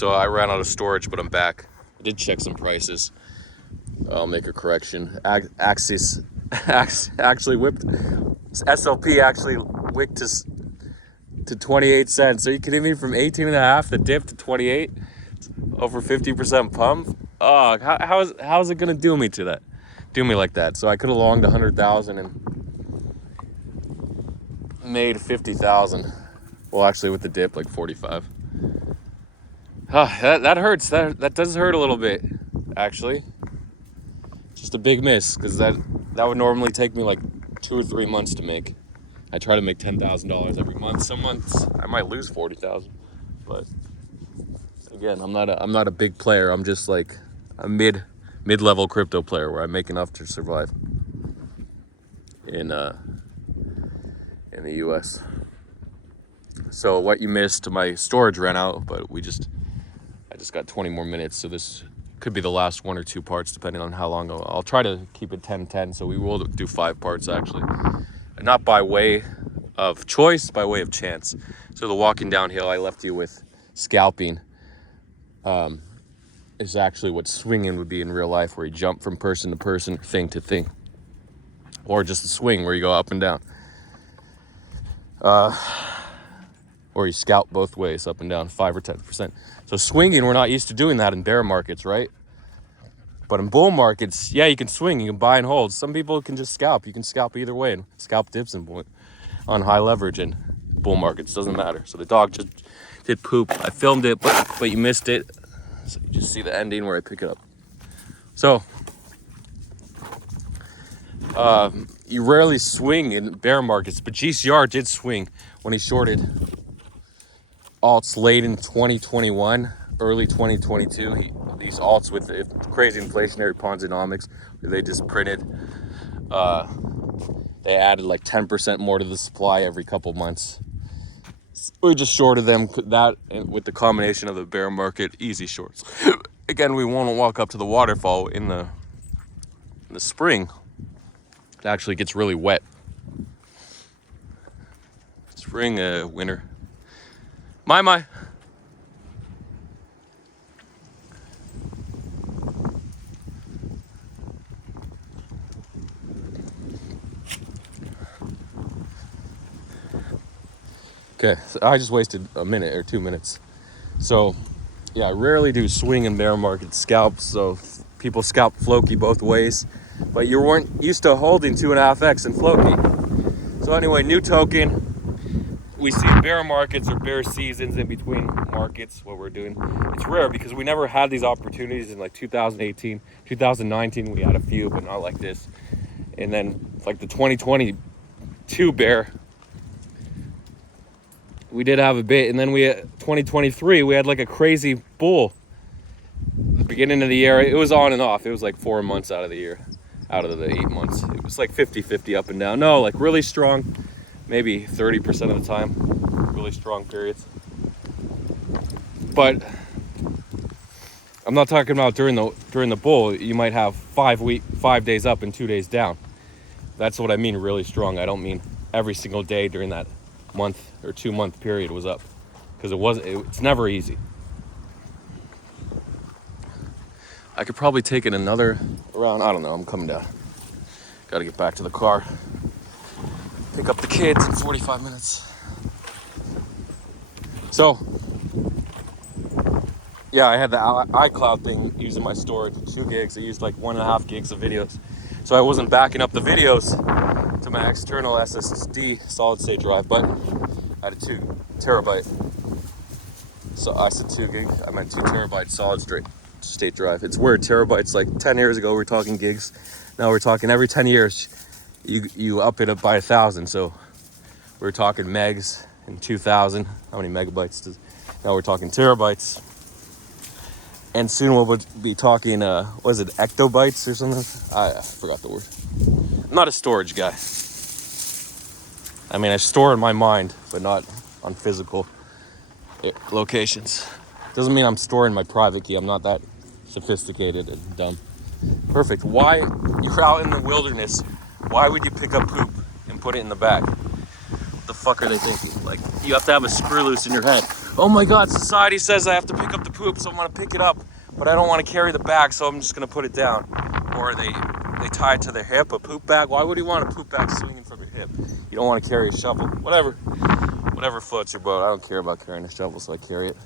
So I ran out of storage, but I'm back. I did check some prices. I'll make a correction. Axis actually whipped. SLP actually wicked to 28 cents. So you can even from 18.5 the dip to 28, over 50% pump. Oh, how's it gonna do me like that? So I could have longed 100,000 and made 50,000. Well, actually with the dip, like 45. That hurts. That does hurt a little bit, actually. Just a big miss, because that would normally take me like 2 or 3 months to make. I try to make $10,000 every month. Some months I might lose 40,000, but again, I'm not a big player. I'm just like a mid-level crypto player where I make enough to survive in the US. So what you missed, my storage ran out, but I just got 20 more minutes, so this could be the last 1 or 2 parts depending on how long. I'll try to keep it 10-10, so we will do 5 parts actually. Not by way of choice, by way of chance. So the walking downhill I left you with scalping is actually what swinging would be in real life, where you jump from person to person, thing to thing. Or just a swing where you go up and down. Or you scalp both ways, up and down, 5 or 10%. So swinging, we're not used to doing that in bear markets, right? But in bull markets, yeah, you can swing, you can buy and hold. Some people can just scalp. You can scalp either way, and scalp dips on high leverage in bull markets. Doesn't matter. So the dog just did poop. I filmed it, but you missed it. So you just see the ending where I pick it up. So you rarely swing in bear markets, but GCR did swing when he shorted alts late in 2021, early 2022. These alts with crazy inflationary Ponzi-nomics, they just printed. They added like 10% more to the supply every couple months. We just shorted them. That, with the combination of the bear market, easy shorts. Again, we won't walk up to the waterfall in the spring. It actually gets really wet. Spring, winter. My. Okay, so I just wasted a minute or 2 minutes. So, yeah, I rarely do swing and bear market scalps. So people scalp Floki both ways, but you weren't used to holding 2.5x in Floki. So anyway, new token. We see bear markets or bear seasons in between markets, what we're doing. It's rare because we never had these opportunities in like 2018, 2019. We had a few, but not like this. And then like the 2022 bear, we did have a bit. And then 2023, we had like a crazy bull. The beginning of the year, it was on and off. It was like 4 months out of the year, out of the 8 months. It was like 50-50 up and down. No, like really strong. Maybe 30% of the time, really strong periods. But I'm not talking about during the bull. You might have 5 days up and 2 days down. That's what I mean, really strong. I don't mean every single day during that month or 2 month period was up, because it's never easy. I could probably take it another round. I don't know. I'm coming down. Got to get back to the car. Pick up the kids in 45 minutes. So, yeah, I had the iCloud thing using my storage, 2 gigs. I used like 1.5 gigs of videos. So I wasn't backing up the videos to my external SSD solid state drive, but I had a 2 terabyte. So I said 2 gig, I meant 2 terabyte solid state drive. It's weird, terabytes, like 10 years ago we were talking gigs. Now we're talking every 10 years. You up it up by 1,000, so we're talking megs in 2,000. How many megabytes now we're talking terabytes, and soon we'll be talking was it ectobytes or something? I forgot the word. I'm not a storage guy. I mean, I store in my mind, but not on physical locations. Doesn't mean I'm storing my private key. I'm not that sophisticated and dumb. Perfect. Why you're out in the wilderness? Why would you pick up poop and put it in the bag? What the fuck are they thinking? Like, you have to have a screw loose in your head. Oh my God, society says I have to pick up the poop poop, so I'm gonna pick it up, but I don't want to carry the bag, so I'm just gonna put it down. Or they tie it to their hip, a poop bag. Why would you want a poop bag swinging from your hip? You don't want to carry a shovel. Whatever floats your boat. I don't care about carrying a shovel, so I carry it.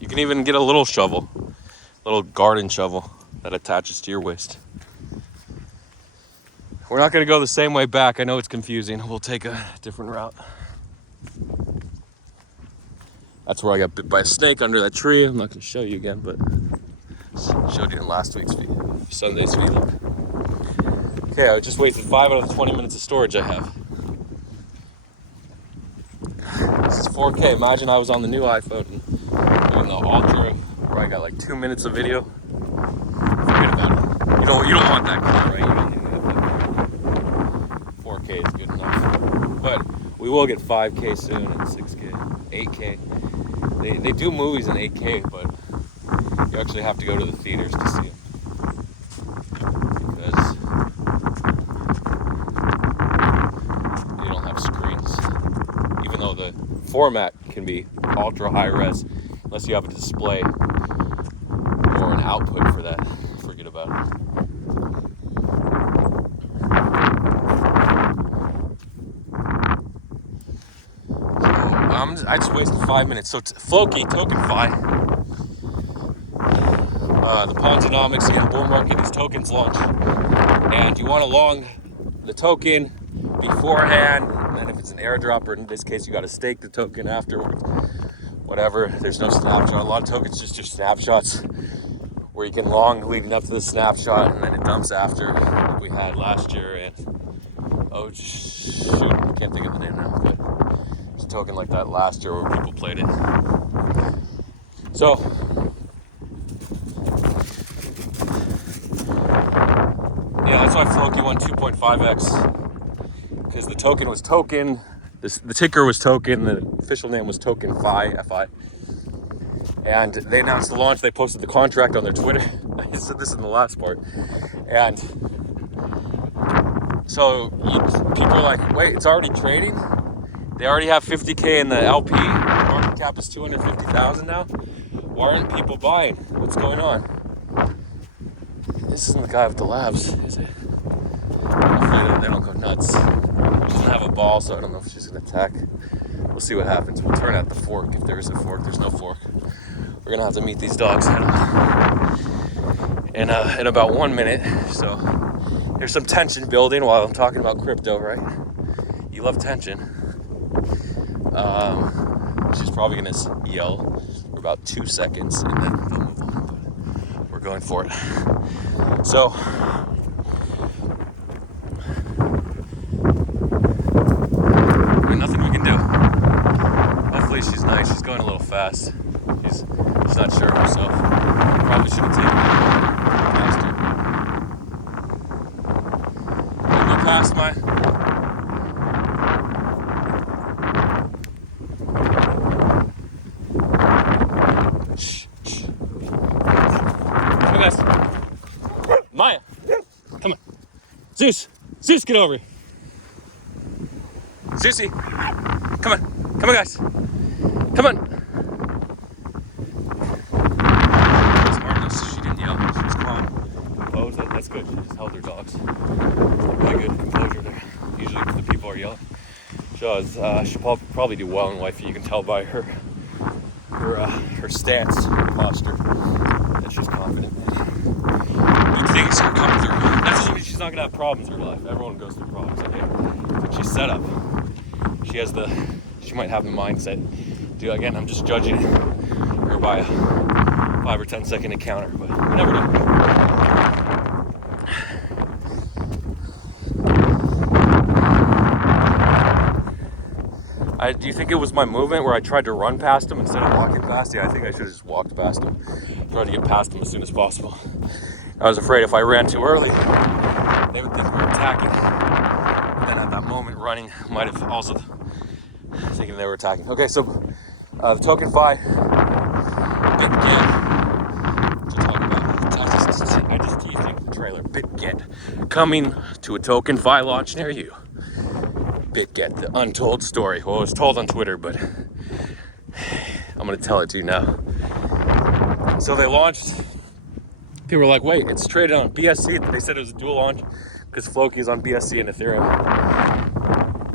You can even get a little shovel, little garden shovel that attaches to your waist. We're not going to go the same way back. I know it's confusing. We'll take a different route. That's where I got bit by a snake under that tree. I'm not going to show you again, but I showed you in last week's Sunday's vlog. Okay, I just wasted 5 out of the 20 minutes of storage I have. This is 4K. Imagine I was on the new iPhone and doing the Ultra, where I got like 2 minutes of video. Forget about it. You don't want that car, right? You don't need that. 4K is good enough. But we will get 5K soon and 6K, 8K. They do movies in 8K, but you actually have to go to the theaters to see them. Because they don't have screens. Even though the format can be ultra high res, unless you have a display or an output for that, forget about it. I just wasted 5 minutes. So Floki, TokenFi, the Ponzonomics and bull market, these tokens launch, and you want to long the token beforehand, and then if it's an airdrop, or in this case you got to stake the token afterwards, whatever. There's no snapshot. A lot of tokens just do snapshots where you can long leading up to the snapshot, and then it dumps after, like we had last year. And oh shoot, I can't think of the name now, but there's a token like that last year where people played it. So yeah, that's why Floki won 2.5x, because the token was token, the ticker was token, the official name was TokenFi, F-I. And they announced the launch. They posted the contract on their Twitter. I said this in the last part. And so people are like, wait, it's already trading? They already have 50K in the LP. The market cap is 250,000 now. Why aren't people buying? What's going on? This isn't the guy with the labs, is it? Hopefully they don't go nuts. She doesn't have a ball, so I don't know if she's going to attack. We'll see what happens. We'll turn at the fork if there is a fork. There's no fork. We're going to have to meet these dogs in about 1 minute. So there's some tension building while I'm talking about crypto, right? You love tension. She's probably going to yell for about 2 seconds and then they'll move on. But we're going for it. So nothing we can do. Hopefully she's nice. She's going a little fast. She's not sure of herself. Probably should have taken it faster. I'll go past my... Shh. Come on, guys. Maya, come on. Zeus, get over here. Susie, come on, guys, come on. Smart enough, she didn't yell. She was calm, composed. That's good. She just held her dogs. Really good composure there. Usually, the people are yelling. She'll probably do well in wifey. You can tell by her stance, posture, that she's confident. Good things are coming through. That doesn't mean she's not gonna have problems in her life. Everyone goes through problems, okay? But she's set up. She might have the mindset. Dude, again, I'm just judging her by a 5 or 10 second encounter, but you never know. Do you think it was my movement where I tried to run past him instead of walking past? Yeah, I think I should have just walked past him. Tried to get past him as soon as possible. I was afraid if I ran too early, they would think we were attacking. But then at that moment, running might have also thinking they were attacking. Okay, so the TokenFi BitGet to talk about. I just teased you the trailer. BitGet coming to a TokenFi launch near you. BitGet, the untold story. Well, it was told on Twitter, but going to tell it to you now. So they launched. People were like, wait, it's traded on BSC. They said it was a dual launch because Floki is on BSC and Ethereum.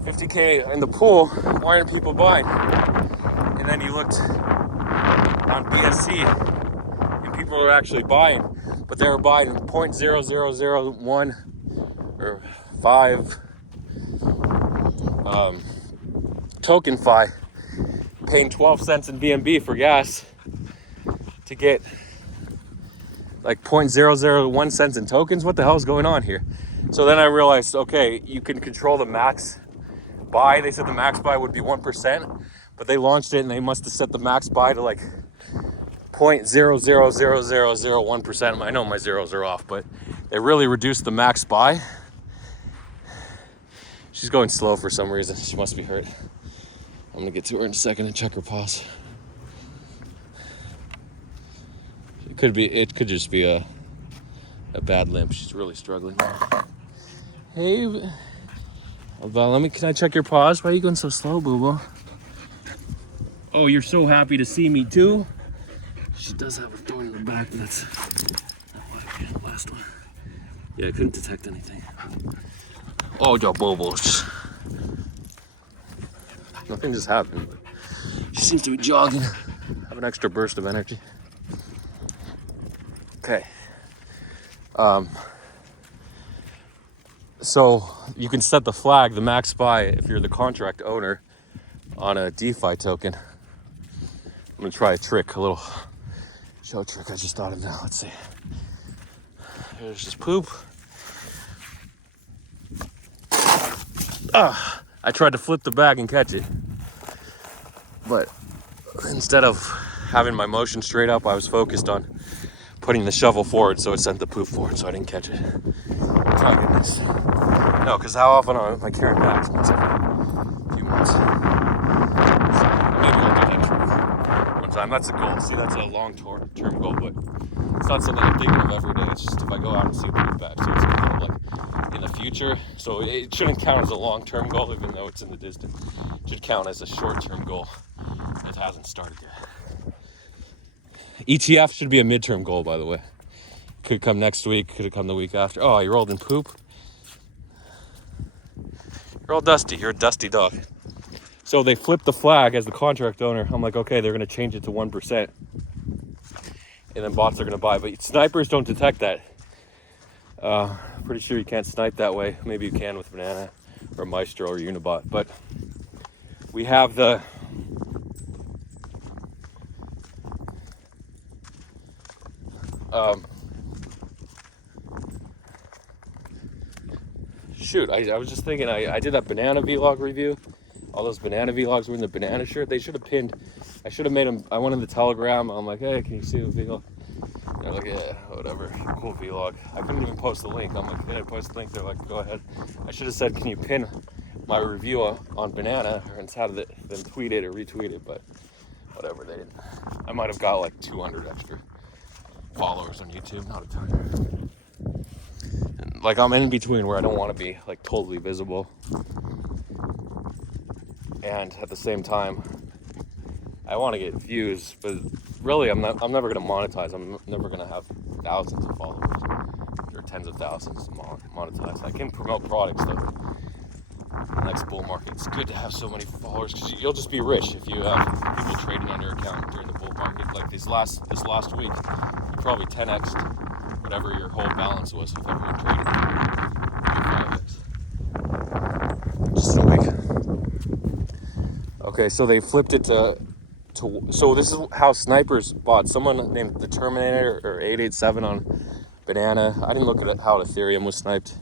50K in the pool. Why aren't people buying? And then you looked on BSC and people were actually buying, but they were buying 0.0001 or 5 TokenFi, paying 12 cents in BNB for gas to get like 0.001 cents in tokens. What the hell is going on here? So then I realized, okay, you can control the max buy. They said the max buy would be 1%, but they launched it and they must have set the max buy to like 0.000001%. I know my zeros are off, but they really reduced the max buy. She's going slow for some reason. She must be hurt. I'm gonna get to her in a second and check her pulse. It could just be a bad limp. She's really struggling. Hey, can I check your paws? Why are you going so slow, boo-boo? Oh, you're so happy to see me too? She does have a thorn in the back, but that's not the last one. Yeah, I couldn't detect anything. Oh, your boo-boos. Nothing just happened. She seems to be jogging. Have an extra burst of energy. Okay. So you can set the flag, the max buy, if you're the contract owner on a DeFi token. I'm gonna try a trick, a little show trick I just thought of now. Let's see. There's this poop. I tried to flip the bag and catch it, but instead of having my motion straight up, I was focused on putting the shovel forward, so it sent the poop forward, so I didn't catch it. Oh goodness. No, because how often am I carrying bags? Once every few months. So maybe I'll do that trick one time. That's a goal. See, that's a long-term goal, but it's not something I'm thinking of every day. It's just if I go out and see poop bags, so it's kind of like in the future. So it shouldn't count as a long-term goal, even though it's in the distance. It should count as a short-term goal. It hasn't started yet. ETF should be a midterm goal, by the way. Could come next week, could it come the week after. Oh, you rolled in poop? You're all dusty. You're a dusty dog. So they flipped the flag as the contract owner. I'm like, okay, they're going to change it to 1%. And then bots are going to buy. But snipers don't detect that. Pretty sure you can't snipe that way. Maybe you can with Banana or Maestro or Unibot. But we have the... shoot, I was just thinking, I did that banana vlog review. All those banana vlogs were in the banana shirt. They should have pinned, I should have made them. I went in the Telegram. I'm like, hey, can you see the vlog? They're like, yeah, whatever, cool vlog. I couldn't even post the link. I'm like, can I post the link? They're like, go ahead. I should have said, can you pin my review on banana, or instead of them tweet it or retweet it, but whatever, they didn't. I might have got like 200 extra followers on YouTube, not a ton. And like, I'm in between where I don't want to be like totally visible, and at the same time I want to get views, but really I'm never going to monetize. I'm never going to have thousands of followers or tens of thousands monetized. I can promote products though. Next bull market, it's good to have so many followers because you'll just be rich if you have people trading on your account during the bull market. Like this last week, you probably 10x whatever your whole balance was with everyone trading. 5x. Just a week. Okay, so they flipped it to so this is how snipers bought. Someone named the Terminator or 887 on Banana. I didn't look at how Ethereum was sniped.